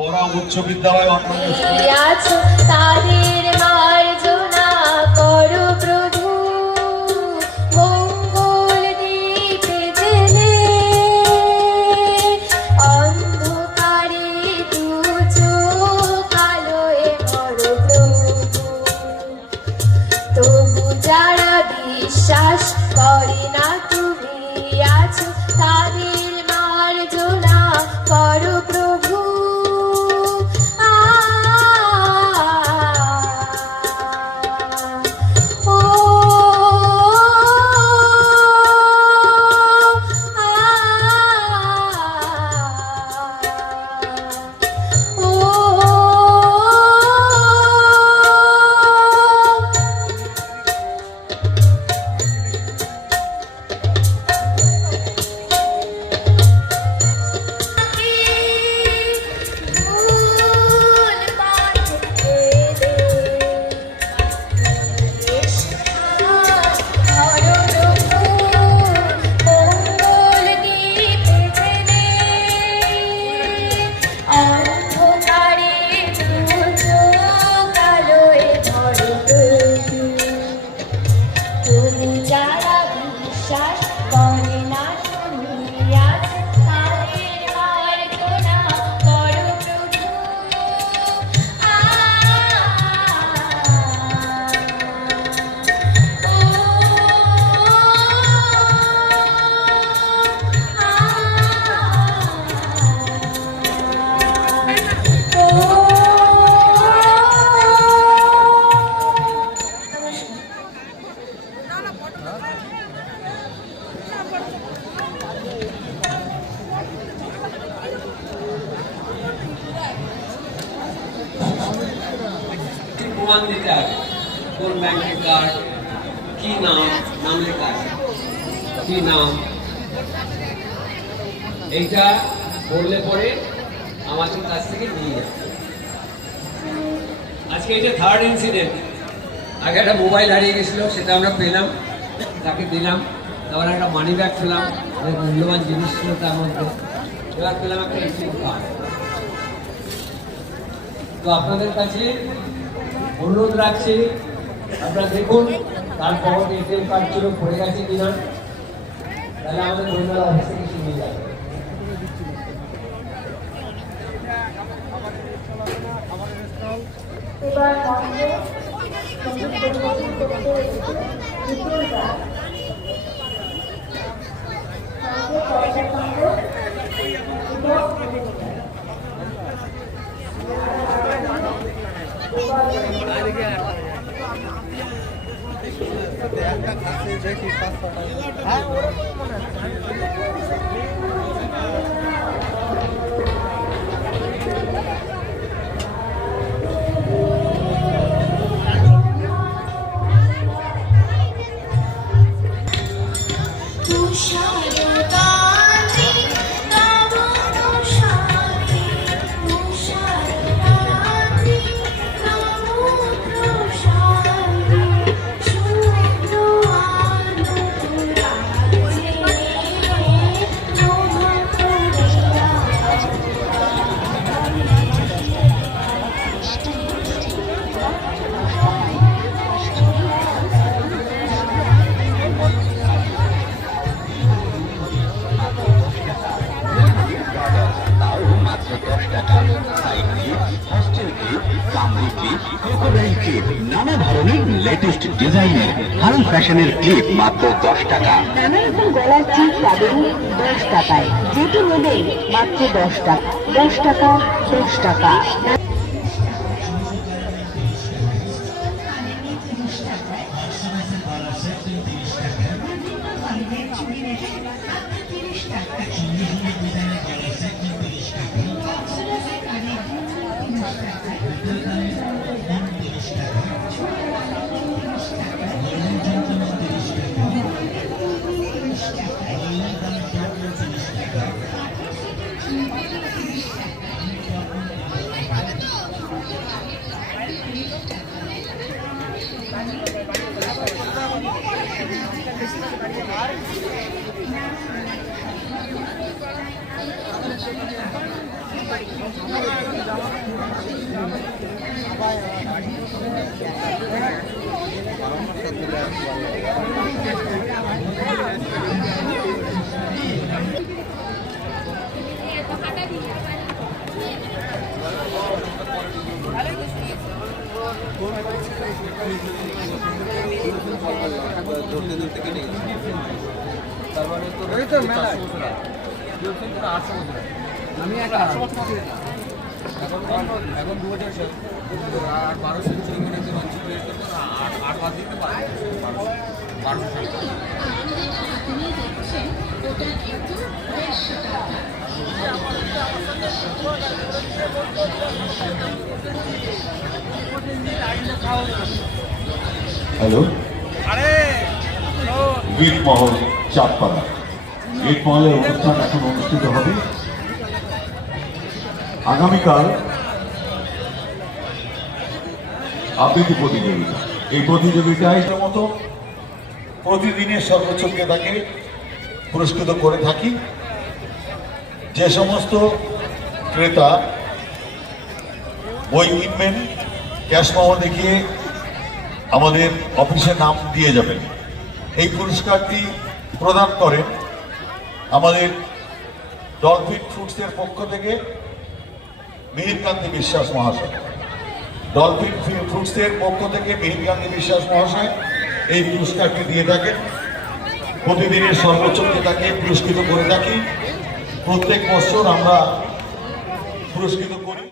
পরম উচ্চ বিদ্যালয় অন্যান্য তাদের মার্জনা করো প্রভু, মঙ্গল দীপে জেলে অন্ধকারে দু চোখ আলোয় ভরো প্রভু। তবু যারা বিশ্বাস করে না তুমি আছো, তাদের মার্জনা করো প্রভু। প্রমাণ দিতে হবে কোন ব্যাংকের কার্ড, কি নাম, নাম লেখা আছে, কি নাম, এইটা বললে পরে আমাদের কাছ থেকে নিয়ে যাবে। আজকে এই যে থার্ড ইনসিডেন্ট, আগে একটা মোবাইল হারিয়ে গেছিলো, সেটা আমরা পেলাম, তাকে দিলাম। তারপর একটা মানি ব্যাগ পেলাম, মূল্যবান জিনিস ছিল তার মধ্যে। এবার পেলাম একটা এটিএম কার্ড। তো আপনাদের কাছে অনুরোধ রাখছি, আপনারা দেখুন তারপর এটিএম কার্ড ছিল পড়ে গেছে কিনা, তাহলে আমাদের বইমেলা অফিসে কিছু নিয়ে যাবে। এবার নানা ধরনের লেটেস্ট ডিজাইনের হাই ফ্যাশনের ক্লিপ মাত্র 10 টাকা। নানা রকম গলার চিপ পাবেন 10 টাকায়, যেটি নেবেন মাত্র 10 টাকা। 10 টাকা 10 টাকা। আমি একটা 1200 ছিল মনে হচ্ছে 8 বাদ দিতে পারে 1200 সাল হ্যালো, গীত মহল চাঁদপাড়া। গীত মহলের অনুষ্ঠান এখন অনুষ্ঠিত হবে। আগামীকাল আবৃত্তি প্রতিযোগিতা। এই প্রতিযোগিতায় মতো প্রতিদিনের সর্বোচ্চ ক্রেতাকে পুরস্কৃত করে থাকি। যে সমস্ত ক্রেতা বই কিনবেন, ক্যাশ মেমো দেখিয়ে আমাদের অফিসে নাম দিয়ে যাবেন। এই পুরস্কারটি প্রদান করেন আমাদের ডলফিন ফ্রুটসের পক্ষ থেকে মিহিরকান্তি বিশ্বাস মহাশয়। ডলফিন ফ্রুটসের পক্ষ থেকে মিহিরকান্তি বিশ্বাস মহাশয় এই পুরস্কারটি দিয়ে থাকেন। প্রতিদিনের সর্বোচ্চ ক্রেতাকে পুরস্কৃত করে থাকি। প্রত্যেক বছর আমরা পুরস্কৃত করি।